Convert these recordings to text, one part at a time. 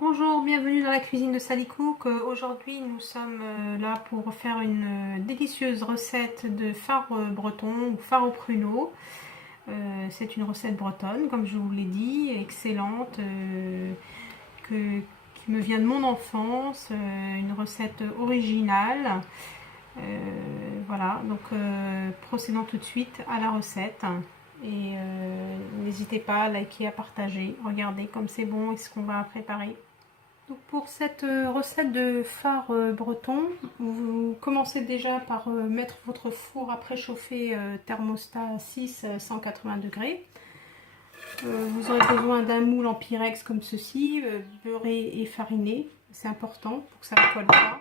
Bonjour, bienvenue dans la cuisine de Sally Cook. Aujourd'hui, nous sommes là pour faire une délicieuse recette de fard breton ou fard au pruneau. C'est une recette bretonne, comme je vous l'ai dit, excellente, qui me vient de mon enfance, une recette originale. Voilà, donc procédons tout de suite à la recette. Et n'hésitez pas à liker, à partager. Regardez comme c'est bon et ce qu'on va préparer. Donc pour cette recette de fard breton, vous commencez déjà par mettre votre four à préchauffer thermostat 6 180 degrés. Vous aurez besoin d'un moule en pyrex comme ceci, beurré et fariné, c'est important pour que ça ne colle pas.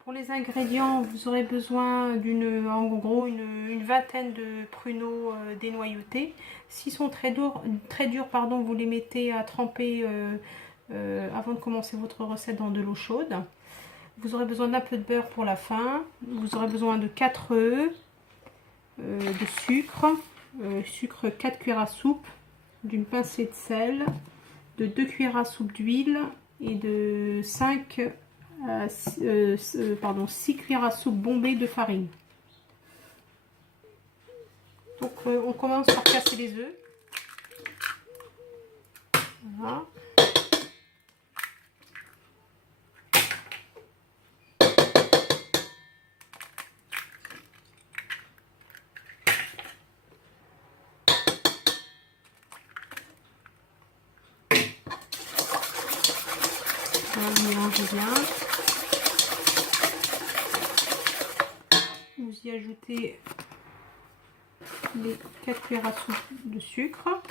Pour les ingrédients, vous aurez besoin en gros une vingtaine de pruneaux dénoyautés. S'ils sont très durs, pardon, vous les mettez à tremper avant de commencer votre recette dans de l'eau chaude. Vous aurez besoin d'un peu de beurre pour la fin. Vous aurez besoin de 4 œufs, de sucre 4 cuillères à soupe, d'une pincée de sel, de 2 cuillères à soupe d'huile et de 6 cuillères à soupe bombées de farine. Donc on commence par casser les œufs. Voilà. On va mélanger bien. Vous y ajoutez les 4 cuillères à soupe de sucre.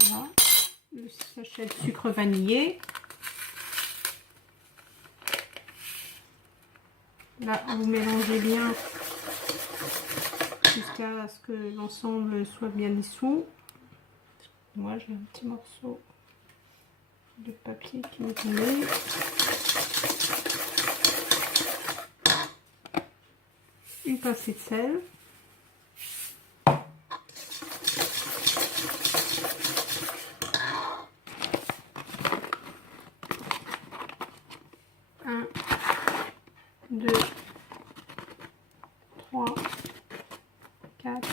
Voilà. Le sachet de sucre vanillé. Là, vous mélangez bien jusqu'à ce que l'ensemble soit bien dissous. Moi, j'ai un petit morceau de papier qui est tombé. Une pincée de sel. Un, 2, 3, 4,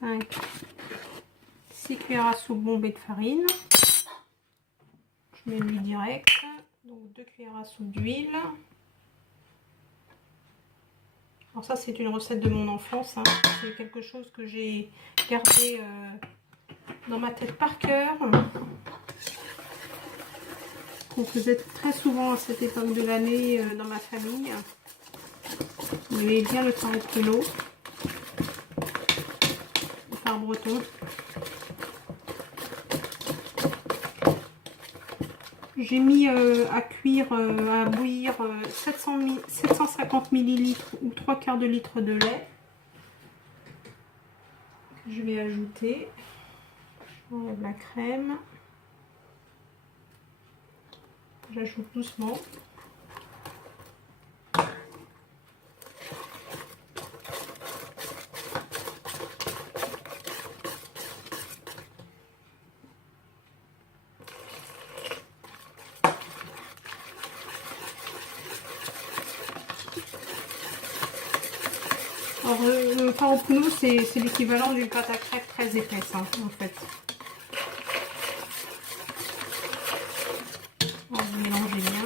5, 6 cuillères à soupe bombées de farine. Je mets l'huile directe. Donc 2 cuillères à soupe d'huile. Alors ça, c'est une recette de mon enfance, hein. C'est quelque chose que j'ai gardé dans ma tête par cœur. Qu'on faisait très souvent à cette époque de l'année dans ma famille. Vous voyez bien le fard au pruneau, le fard breton. J'ai mis à cuire, à bouillir 750 ml ou 3 quarts de litre de lait. Je vais ajouter de la crème. J'ajoute doucement. Alors, le fard au pruneau, c'est l'équivalent d'une pâte à crêpes très épaisse, hein, en fait. Alors, vous mélangez bien.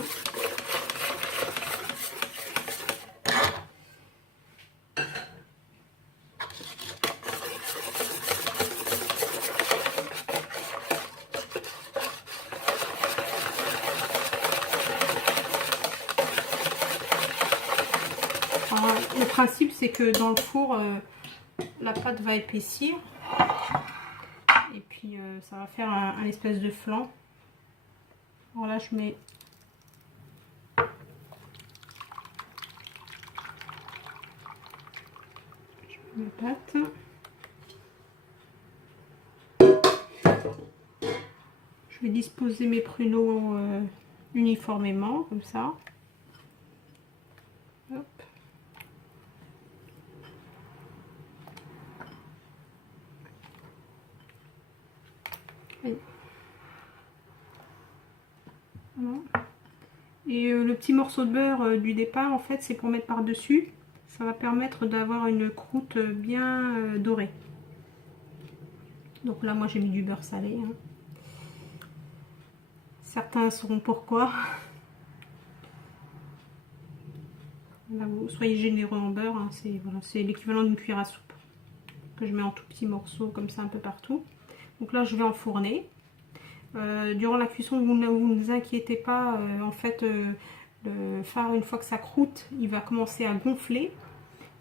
Alors, le principe, c'est que dans le four, la pâte va épaissir. Et puis, ça va faire un espèce de flan. Alors là, je mets la pâte. Je vais disposer mes pruneaux uniformément, comme ça. Hop. Voilà. Et le petit morceau de beurre du départ, en fait, c'est pour mettre par-dessus. Ça va permettre d'avoir une croûte bien dorée. Donc là, moi, j'ai mis du beurre salé. Hein. Certains sauront pourquoi. Là, vous soyez généreux en beurre. Hein. C'est l'équivalent d'une cuillère à soupe que je mets en tout petits morceaux comme ça un peu partout. Donc là, je vais enfourner. Durant la cuisson, vous ne vous inquiétez pas. En fait, le fard, une fois que ça croûte, il va commencer à gonfler.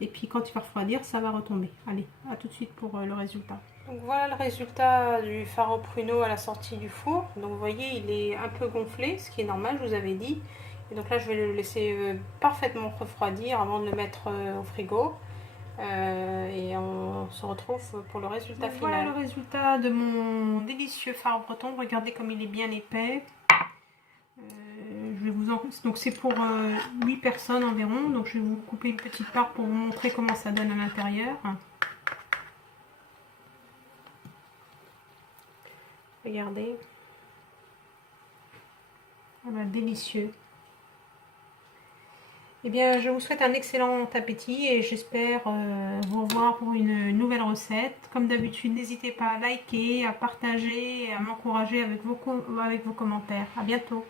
Et puis quand il va refroidir, ça va retomber. Allez, à tout de suite pour le résultat. Donc voilà le résultat du fard au pruneau à la sortie du four. Donc vous voyez, il est un peu gonflé, ce qui est normal, je vous avais dit. Et donc là, je vais le laisser parfaitement refroidir avant de le mettre au frigo. Et on se retrouve pour le résultat final. Voilà le résultat de mon délicieux fard breton. Regardez comme il est bien épais. Je vais vous en... Donc c'est pour 8 personnes environ. Donc je vais vous couper une petite part pour vous montrer comment ça donne à l'intérieur. Regardez. Voilà, délicieux. Eh bien, je vous souhaite un excellent appétit et j'espère vous revoir pour une nouvelle recette. Comme d'habitude, n'hésitez pas à liker, à partager et à m'encourager avec vos commentaires. À bientôt.